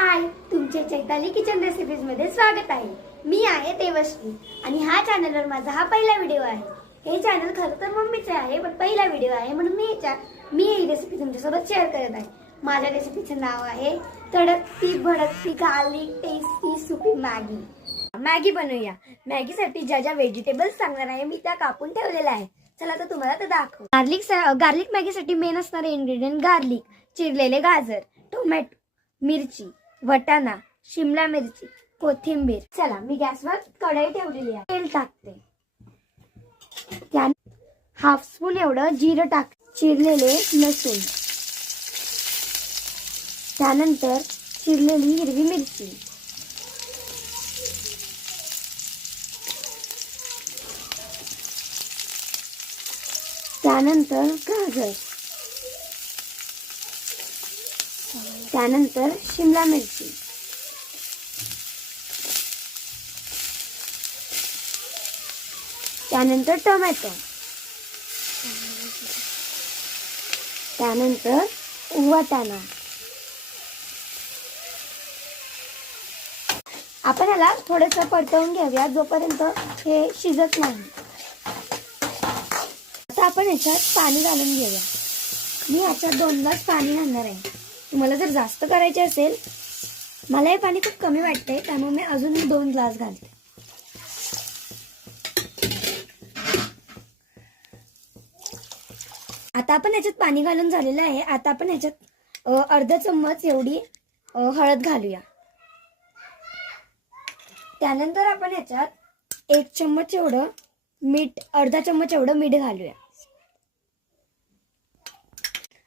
हाय, तुमचे Chaitali kitchen recipes मध्ये स्वागत आहे। मी आहे देवश्री आणि ह्या चॅनलवर माझा हा पहिला व्हिडिओ आहे। हे चॅनल खरं तर मम्मीचे आहे, पण पहिला व्हिडिओ आहे म्हणून मी ही रेसिपी तुमच्यासोबत शेअर करत आहे। माझ्या रेसिपीचे नाव आहे तडकती भडकती garlic tasty soupy Maggi. Maggi बनवूया। मॅगीसाठी ज्या ज्या व्हेजिटेबल्स सांगणार आहे मी त्या कापून ठेवलेल्या आहे। चला तर तुम्हाला ते दाखव। गार्लिक मॅगीसाठी मेन असणारे इन्ग्रेडियंट गार्लिक, चिरलेले गाजर, टोमॅटो, मिरची, वटाणा, शिमला मिरची, कोथिंबीर। चला मी गॅसवर कढई ठेवलेली आहे। तेल टाकते, त्यात हाफ स्पून एवढं जिरं टाक, चिरलेले लसूण, त्यानंतर चिरलेली हिरवी मिरची, त्यानंतर गाजर, त्यानंतर शिमला मिरची, त्यानंतर टोमॅटो, त्यानंतर वटाणा। आपण याला थोडंसं परतवून घेऊया जोपर्यंत हे शिजत नाही। आता आपण याच्यात पाणी घालून घेऊया। मी याच्यात 2 ग्लास पाणी घालणार आहे। तुम्हाला जर जास्त करायचे असेल, मला हे पाणी खूप कमी वाटते त्यामुळे मी अजून 2 ग्लास घालते। आता आपण याच्यात पाणी घालून झालेलं आहे। आता आपण याच्यात अर्धा चम्मच एवढी हळद घालूया। त्यानंतर आपण याच्यात 1 चम्मच एवढं मीठ, अर्धा चम्मच एवढं मीठ घालूया।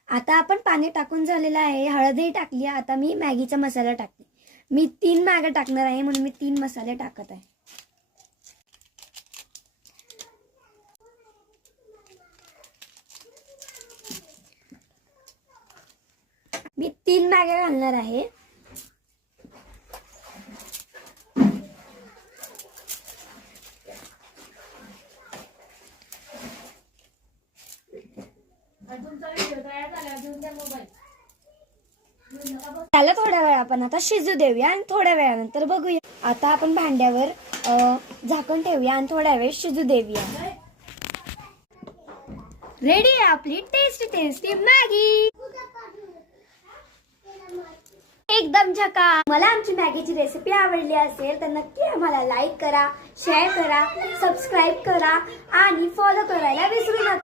आता आपण पाणी टाकून झालेलं आहे, हळदही टाकली। आता मी मॅगीचा मसाला टाकते। मी 3 मॅगी टाकणार आहे म्हणून मी 3 मसाले टाकत आहे। मी 3 मॅगी घालणार आहे। त्याला थोड्या वेळ आपण आता शिजू देऊया आणि थोड्या वेळानंतर बघूया। आता आपण भांड्यावर झाकण ठेवूया आणि थोड्या वेळ शिजू देऊया। रेडी आहे आपली टेस्टी टेस्टी मॅगी, एकदम झकास। मला आमची मॅगीची रेसिपी आवडली असेल तर नक्की आम्हाला लाईक करा, शेअर करा, सबस्क्राईब करा आणि फॉलो करायला विसरू नका।